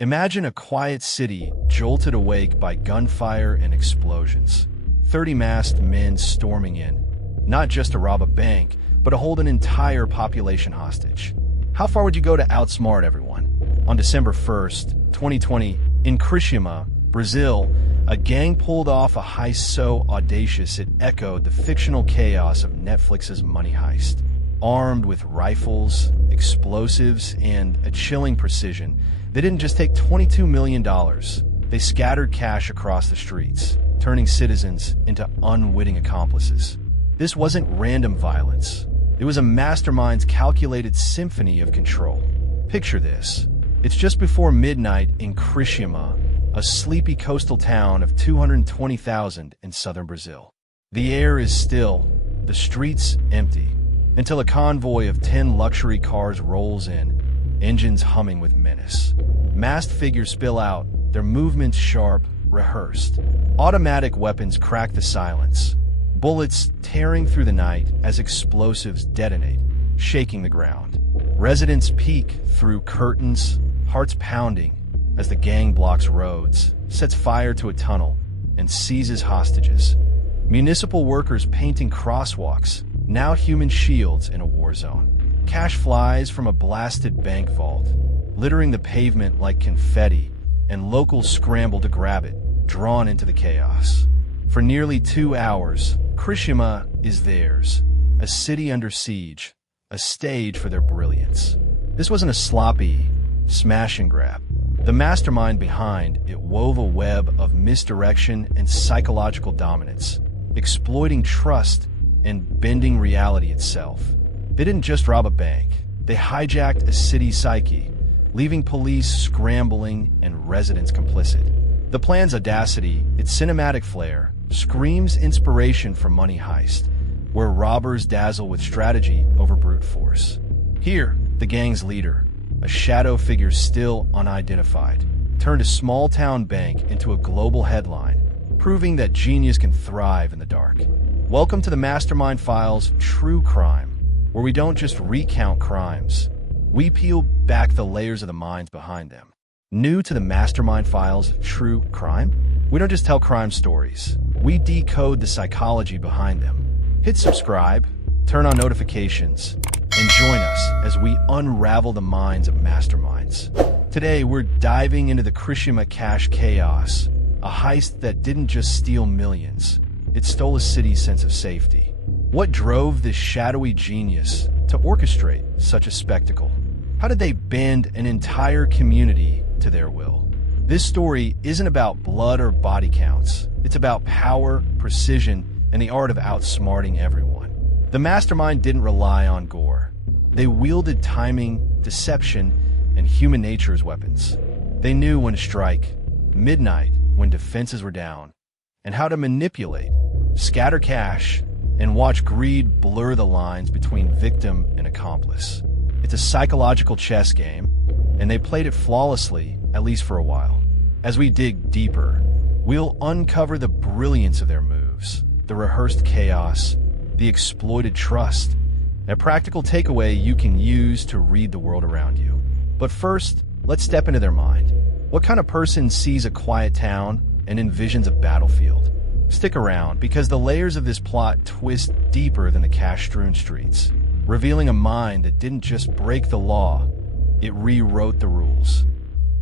Imagine a quiet city jolted awake by gunfire and explosions. 30 masked men storming in, not just to rob a bank, but to hold an entire population hostage. How far would you go to outsmart everyone? On December 1st, 2020, in Criciúma, Brazil, a gang pulled off a heist so audacious it echoed the fictional chaos of Netflix's Money Heist. Armed with rifles, explosives, and a chilling precision, they didn't just take $22 million. They scattered cash across the streets, turning citizens into unwitting accomplices. This wasn't random violence. It was a mastermind's calculated symphony of control. Picture this. It's just before midnight in Criciúma, a sleepy coastal town of 220,000 in southern Brazil. The air is still, the streets empty, until a convoy of 10 luxury cars rolls in, engines humming with menace. Masked figures spill out, their movements sharp, rehearsed. Automatic weapons crack the silence, bullets tearing through the night as explosives detonate, shaking the ground. Residents peek through curtains, hearts pounding, as the gang blocks roads, sets fire to a tunnel, and seizes hostages. Municipal workers painting crosswalks, now human shields in a war zone. Cash flies from a blasted bank vault, littering the pavement like confetti, and locals scramble to grab it, drawn into the chaos. For nearly 2 hours, Criciúma is theirs, a city under siege, a stage for their brilliance. This wasn't a sloppy smash and grab. The mastermind behind it wove a web of misdirection and psychological dominance, exploiting trust and bending reality itself. They didn't just rob a bank. They hijacked a city's psyche, leaving police scrambling and residents complicit. The plan's audacity, its cinematic flair, screams inspiration from Money Heist, where robbers dazzle with strategy over brute force. Here, the gang's leader, a shadow figure still unidentified, turned a small-town bank into a global headline, proving that genius can thrive in the dark. Welcome to the Mastermind Files True Crime, where we don't just recount crimes, we peel back the layers of the minds behind them. New to the Mastermind Files True Crime? We don't just tell crime stories, we decode the psychology behind them. Hit subscribe, turn on notifications, and join us as we unravel the minds of masterminds. Today, we're diving into the Criciúma cash chaos, a heist that didn't just steal millions, it stole a city's sense of safety. What drove this shadowy genius to orchestrate such a spectacle? How did they bend an entire community to their will? This story isn't about blood or body counts. It's about power, precision, and the art of outsmarting everyone. The mastermind didn't rely on gore. They wielded timing, deception, and human nature as weapons. They knew when to strike, midnight when defenses were down, and how to manipulate, scatter cash, and watch greed blur the lines between victim and accomplice. It's a psychological chess game, and they played it flawlessly, at least for a while. As we dig deeper, we'll uncover the brilliance of their moves, the rehearsed chaos, the exploited trust, a practical takeaway you can use to read the world around you. But first, let's step into their mind. What kind of person sees a quiet town and envisions a battlefield? Stick around, because the layers of this plot twist deeper than the cash-strewn streets, revealing a mind that didn't just break the law, it rewrote the rules.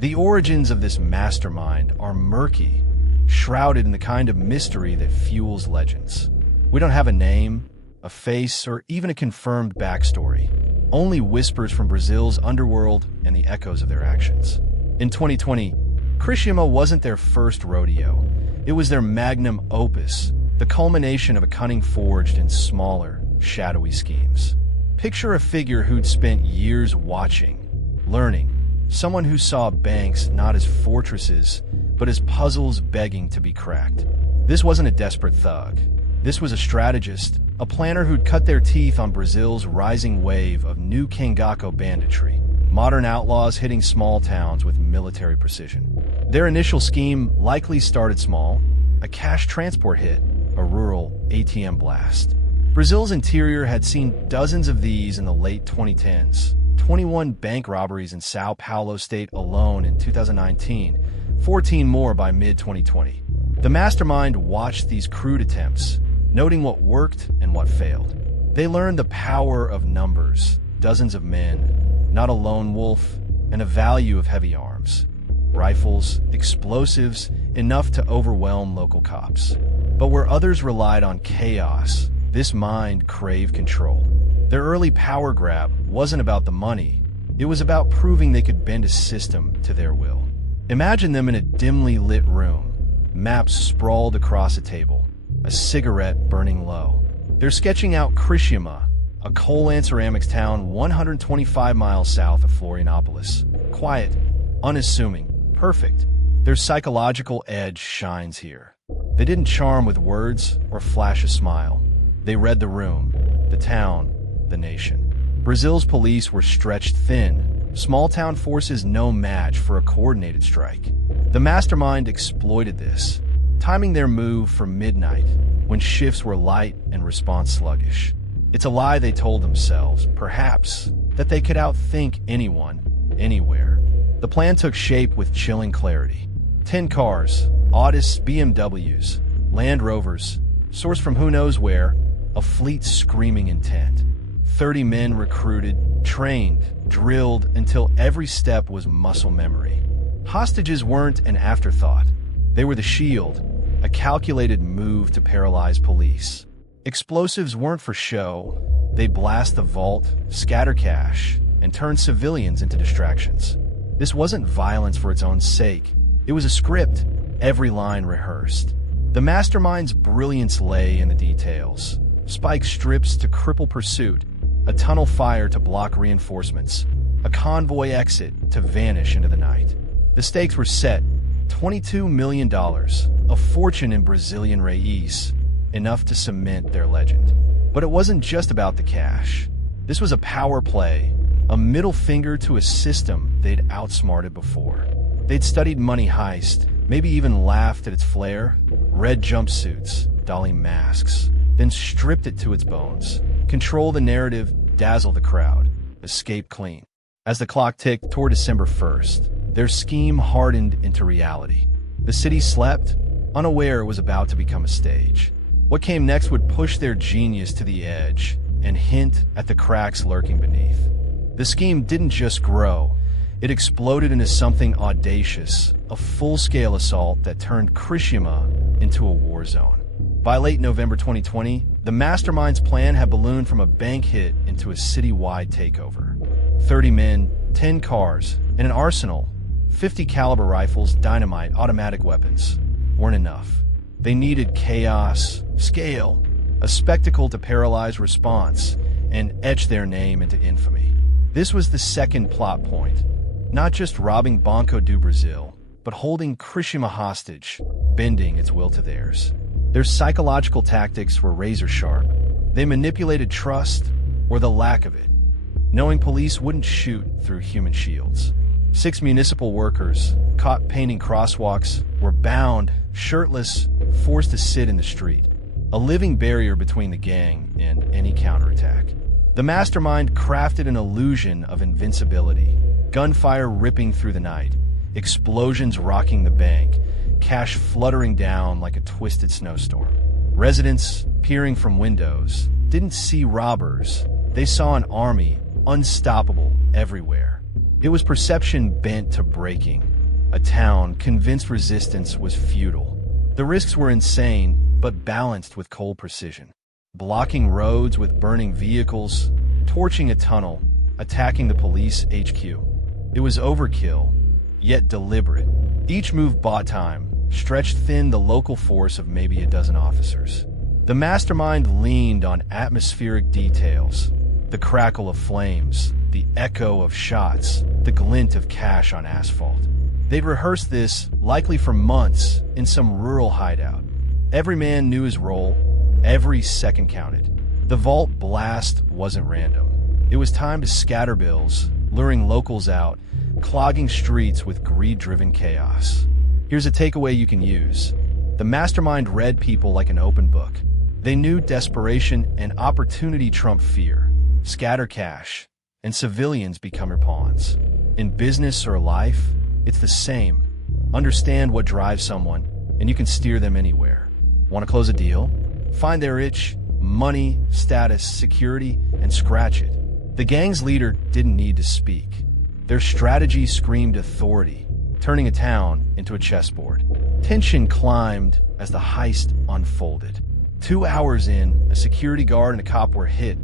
The origins of this mastermind are murky, shrouded in the kind of mystery that fuels legends. We don't have a name, a face, or even a confirmed backstory, only whispers from Brazil's underworld and the echoes of their actions. In 2020, Criciúma wasn't their first rodeo. It was their magnum opus, the culmination of a cunning forged in smaller, shadowy schemes. Picture a figure who'd spent years watching, learning, someone who saw banks not as fortresses, but as puzzles begging to be cracked. This wasn't a desperate thug. This was a strategist, a planner who'd cut their teeth on Brazil's rising wave of new Cangaco banditry, modern outlaws hitting small towns with military precision. Their initial scheme likely started small, a cash transport hit, a rural ATM blast. Brazil's interior had seen dozens of these in the late 2010s, 21 bank robberies in Sao Paulo state alone in 2019, 14 more by mid-2020. The mastermind watched these crude attempts, noting what worked and what failed. They learned the power of numbers, dozens of men, not a lone wolf, and a value of heavy arms. Rifles, explosives, enough to overwhelm local cops. But where others relied on chaos, this mind craved control. Their early power grab wasn't about the money, it was about proving they could bend a system to their will. Imagine them in a dimly lit room, maps sprawled across a table, a cigarette burning low. They're sketching out Criciúma, a coal and ceramics town 125 miles south of Florianopolis. Quiet, unassuming, perfect. Their psychological edge shines here. They didn't charm with words or flash a smile. They read the room, the town, the nation. Brazil's police were stretched thin, small-town forces no match for a coordinated strike. The mastermind exploited this, timing their move for midnight, when shifts were light and response sluggish. It's a lie they told themselves, perhaps, that they could outthink anyone, anywhere. The plan took shape with chilling clarity. 10 cars, Audis, BMWs, Land Rovers, sourced from who knows where, a fleet screaming intent. 30 men recruited, trained, drilled until every step was muscle memory. Hostages weren't an afterthought. They were the shield, a calculated move to paralyze police. Explosives weren't for show. They'd blast the vault, scatter cash, and turn civilians into distractions. This wasn't violence for its own sake. It was a script, every line rehearsed. The mastermind's brilliance lay in the details. Spike strips to cripple pursuit, a tunnel fire to block reinforcements, a convoy exit to vanish into the night. The stakes were set, $22 million, a fortune in Brazilian reais, enough to cement their legend. But it wasn't just about the cash. This was a power play, a middle finger to a system they'd outsmarted before. They'd studied money heist, maybe even laughed at its flair, red jumpsuits, dolly masks, then stripped it to its bones, control the narrative, dazzle the crowd, escape clean. As the clock ticked toward December 1st, their scheme hardened into reality. The city slept, unaware it was about to become a stage. What came next would push their genius to the edge and hint at the cracks lurking beneath. The scheme didn't just grow, it exploded into something audacious, a full-scale assault that turned Criciúma into a war zone. By late November 2020, the mastermind's plan had ballooned from a bank hit into a city-wide takeover. 30 men, 10 cars, and an arsenal, 50 caliber rifles, dynamite, automatic weapons, weren't enough. They needed chaos, scale, a spectacle to paralyze response, and etch their name into infamy. This was the second plot point. Not just robbing Banco do Brasil, but holding Criciúma hostage, bending its will to theirs. Their psychological tactics were razor-sharp. They manipulated trust, or the lack of it, knowing police wouldn't shoot through human shields. 6 municipal workers, caught painting crosswalks, were bound, shirtless, forced to sit in the street, a living barrier between the gang and any counterattack. The mastermind crafted an illusion of invincibility, gunfire ripping through the night, explosions rocking the bank, cash fluttering down like a twisted snowstorm. Residents, peering from windows, didn't see robbers. They saw an army, unstoppable everywhere. It was perception bent to breaking, a town convinced resistance was futile. The risks were insane, but balanced with cold precision. Blocking roads with burning vehicles, torching a tunnel, attacking the police HQ. It was overkill, yet deliberate. Each move bought time, stretched thin the local force of maybe a dozen officers. The mastermind leaned on atmospheric details, the crackle of flames, the echo of shots, the glint of cash on asphalt. They'd rehearsed this, likely for months, in some rural hideout. Every man knew his role, every second counted. The vault blast wasn't random. It was time to scatter bills, luring locals out, clogging streets with greed-driven chaos. Here's a takeaway you can use. The mastermind read people like an open book. They knew desperation and opportunity trump fear. Scatter cash, and civilians become your pawns. In business or life, it's the same. Understand what drives someone, and you can steer them anywhere. Want to close a deal? Find their itch, money, status, security, and scratch it. The gang's leader didn't need to speak. Their strategy screamed authority, turning a town into a chessboard. Tension climbed as the heist unfolded. 2 hours in, a security guard and a cop were hit.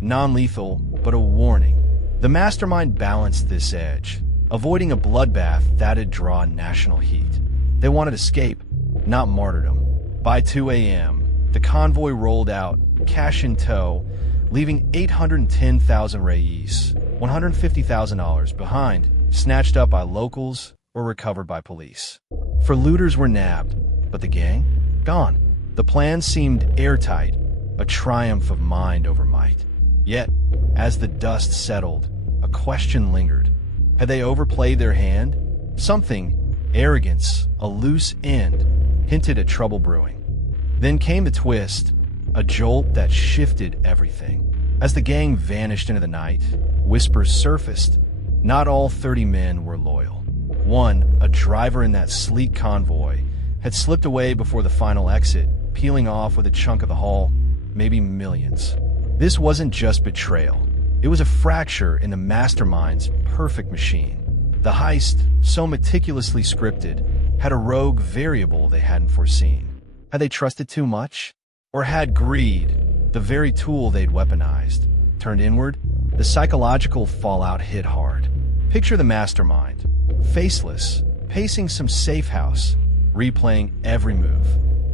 Non-lethal, but a warning. The mastermind balanced this edge, avoiding a bloodbath that'd draw national heat. They wanted escape, not martyrdom. By 2 a.m., the convoy rolled out, cash in tow, leaving 810,000 reis, $150,000 behind, snatched up by locals or recovered by police. For looters were nabbed, but the gang? Gone. The plan seemed airtight, a triumph of mind over might. Yet, as the dust settled, a question lingered. Had they overplayed their hand? Something, arrogance, a loose end, hinted at trouble brewing. Then came the twist, a jolt that shifted everything. As the gang vanished into the night, whispers surfaced. Not all 30 men were loyal. One, a driver in that sleek convoy, had slipped away before the final exit, peeling off with a chunk of the haul, maybe millions. This wasn't just betrayal. It was a fracture in the mastermind's perfect machine. The heist, so meticulously scripted, had a rogue variable they hadn't foreseen. Had they trusted too much? Or had greed, the very tool they'd weaponized, turned inward? The psychological fallout hit hard. Picture the mastermind, faceless, pacing some safe house, replaying every move.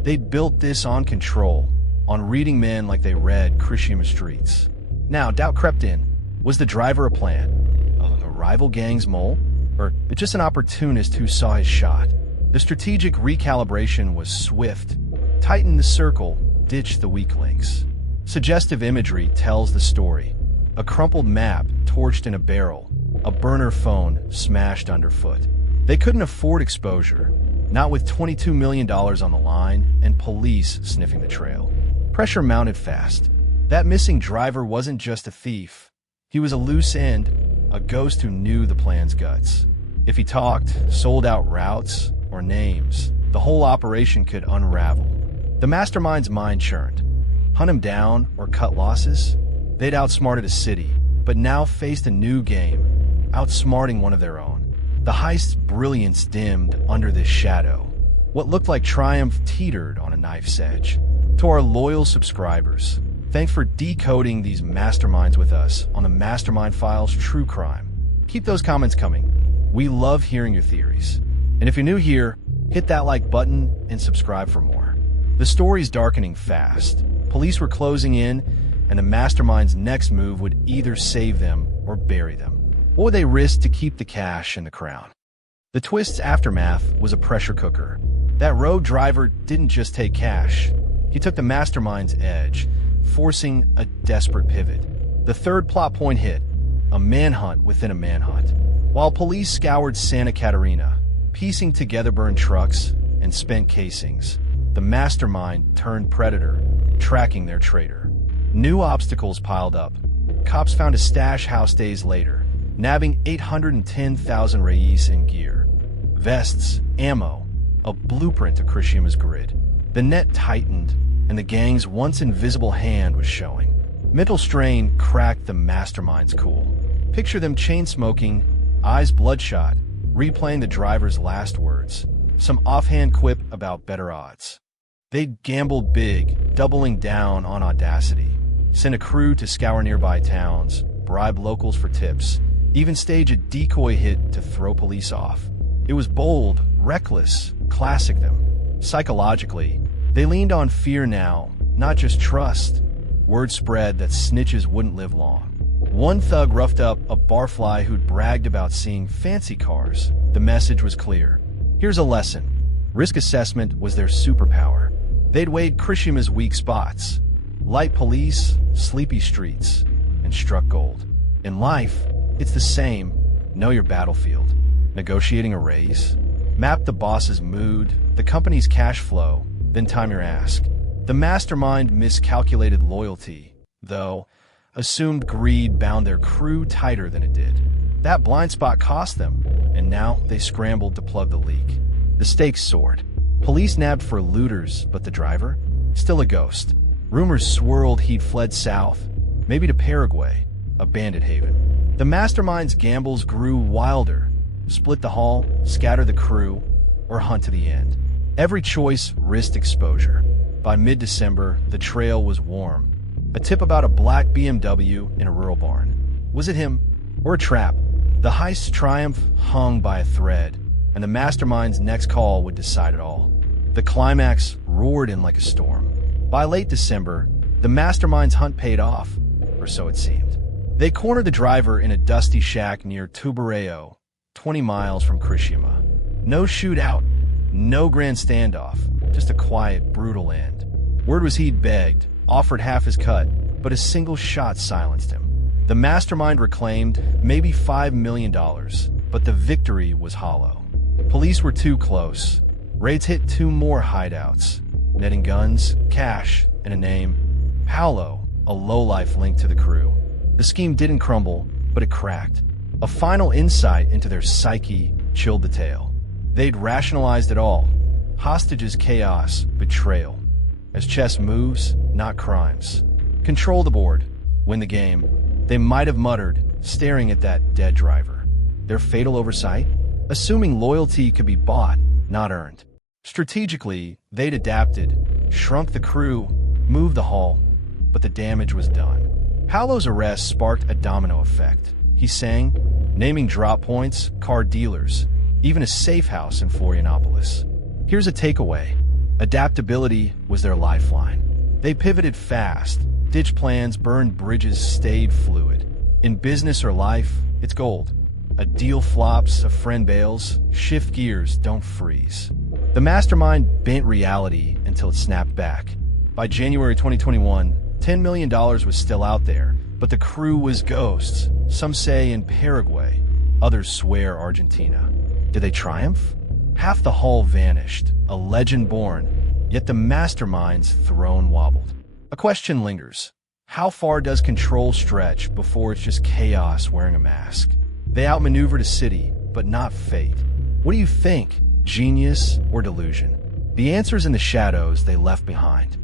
They'd built this on control, on reading men like they read Criciúma streets. Now, doubt crept in. Was the driver a plan? A rival gang's mole? Or just an opportunist who saw his shot? The strategic recalibration was swift. Tighten the circle, ditch the weak links. Suggestive imagery tells the story. A crumpled map torched in a barrel, a burner phone smashed underfoot. They couldn't afford exposure, not with $22 million on the line and police sniffing the trail. Pressure mounted fast. That missing driver wasn't just a thief. He was a loose end, a ghost who knew the plan's guts. If he talked, sold out routes, or names, the whole operation could unravel. The mastermind's mind churned. Hunt him down or cut losses? They'd outsmarted a city, but now faced a new game, outsmarting one of their own. The heist's brilliance dimmed under this shadow. What looked like triumph teetered on a knife's edge. To our loyal subscribers, thanks for decoding these masterminds with us on the Mastermind Files True Crime. Keep those comments coming. We love hearing your theories. And if you're new here, hit that like button and subscribe for more. The story's darkening fast. Police were closing in, and the mastermind's next move would either save them or bury them. What would they risk to keep the cash and the crown? The twist's aftermath was a pressure cooker. That road driver didn't just take cash. He took the mastermind's edge, forcing a desperate pivot. The third plot point hit, a manhunt within a manhunt. While police scoured Santa Catarina, piecing together burned trucks and spent casings, the mastermind turned predator, tracking their traitor. New obstacles piled up. Cops found a stash house days later, nabbing 810,000 reis in gear. Vests, ammo, a blueprint to Criciúma's grid. The net tightened, and the gang's once invisible hand was showing. Mental strain cracked the mastermind's cool. Picture them chain-smoking, eyes bloodshot, replaying the driver's last words, some offhand quip about better odds. They'd gambled big, doubling down on audacity, send a crew to scour nearby towns, bribe locals for tips, even stage a decoy hit to throw police off. It was bold, reckless, classic them. Psychologically, they leaned on fear now, not just trust. Word spread that snitches wouldn't live long. One thug roughed up a barfly who'd bragged about seeing fancy cars. The message was clear. Here's a lesson. Risk assessment was their superpower. They'd weighed Criciúma's weak spots. Light police, sleepy streets, and struck gold. In life, it's the same. Know your battlefield. Negotiating a raise? Map the boss's mood, the company's cash flow, then time your ask. The mastermind miscalculated loyalty, though, assumed greed bound their crew tighter than it did. That blind spot cost them, and now they scrambled to plug the leak. The stakes soared. Police nabbed for looters, but the driver? Still a ghost. Rumors swirled he'd fled south, maybe to Paraguay, a bandit haven. The Mastermind's gambles grew wilder. Split the haul, scatter the crew, or hunt to the end. Every choice risked exposure. By mid-December, the trail was warm. A tip about a black BMW in a rural barn. Was it him, or a trap? The heist's triumph hung by a thread, and the Mastermind's next call would decide it all. The climax roared in like a storm. By late December, the Mastermind's hunt paid off, or so it seemed. They cornered the driver in a dusty shack near Tubarão, 20 miles from Criciúma. No shootout, no grand standoff, just a quiet, brutal end. Word was he'd begged, offered half his cut, but a single shot silenced him. The Mastermind reclaimed maybe $5 million, but the victory was hollow. Police were too close. Raids hit 2 more hideouts, netting guns, cash, and a name. Paolo, a lowlife linked to the crew. The scheme didn't crumble, but it cracked. A final insight into their psyche chilled the tale. They'd rationalized it all. Hostages, chaos, betrayal. As chess moves, not crimes. Control the board, win the game. They might have muttered, staring at that dead driver. Their fatal oversight? Assuming loyalty could be bought, not earned. Strategically, they'd adapted, shrunk the crew, moved the haul, but the damage was done. Paolo's arrest sparked a domino effect. He sang, naming drop points, car dealers, even a safe house in Florianopolis. Here's a takeaway. Adaptability was their lifeline. They pivoted fast, ditched plans, burned bridges, stayed fluid. In business or life, it's gold. A deal flops, a friend bails, shift gears, don't freeze. The Mastermind bent reality until it snapped back. By January 2021, $10 million was still out there, but the crew was ghosts. Some say in Paraguay, others swear Argentina. Did they triumph? Half the haul vanished, a legend born, yet the Mastermind's throne wobbled. A question lingers. How far does control stretch before it's just chaos wearing a mask? They outmaneuvered a city, but not fate. What do you think? Genius or delusion? The answer's in the shadows they left behind.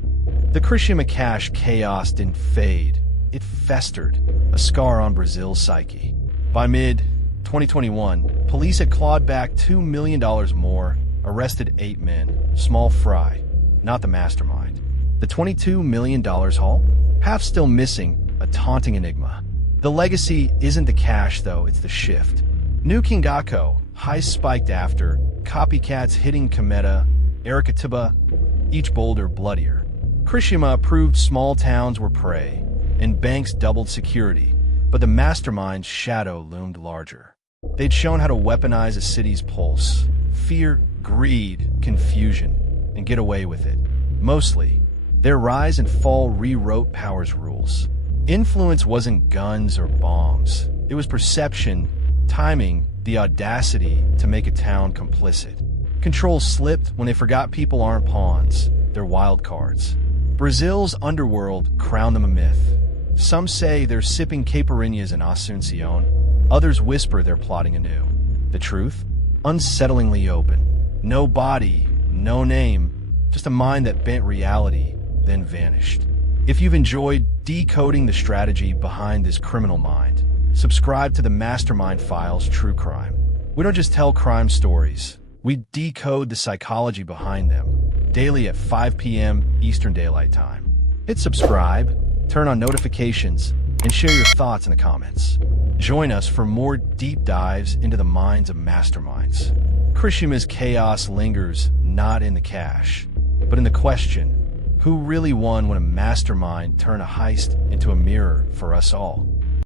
The Criciúma cash chaos didn't fade. It festered, a scar on Brazil's psyche. By mid-2021, police had clawed back $2 million more, arrested 8 men, small fry, not the Mastermind. The $22 million haul? Half still missing, a taunting enigma. The legacy isn't the cash, though, it's the shift. New Kingako, Heist spiked after, copycats hitting Cometa, Aracatuba, each bolder bloodier. Criciúma proved small towns were prey, and banks doubled security, but the Mastermind's shadow loomed larger. They'd shown how to weaponize a city's pulse. Fear, greed, confusion, and get away with it. Mostly, their rise and fall rewrote power's rules. Influence wasn't guns or bombs. It was perception, timing, the audacity to make a town complicit. Control slipped when they forgot people aren't pawns, they're wild cards. Brazil's underworld crowned them a myth. Some say they're sipping caipirinhas in Asuncion. Others whisper they're plotting anew. The truth? Unsettlingly open. No body, no name, just a mind that bent reality, then vanished. If you've enjoyed decoding the strategy behind this criminal mind, subscribe to the Mastermind Files True Crime. We don't just tell crime stories, we decode the psychology behind them, daily at 5 p.m. Eastern Daylight Time. Hit subscribe, turn on notifications, and share your thoughts in the comments. Join us for more deep dives into the minds of masterminds. Criciúma's chaos lingers not in the cash, but in the question, who really won when a mastermind turned a heist into a mirror for us all?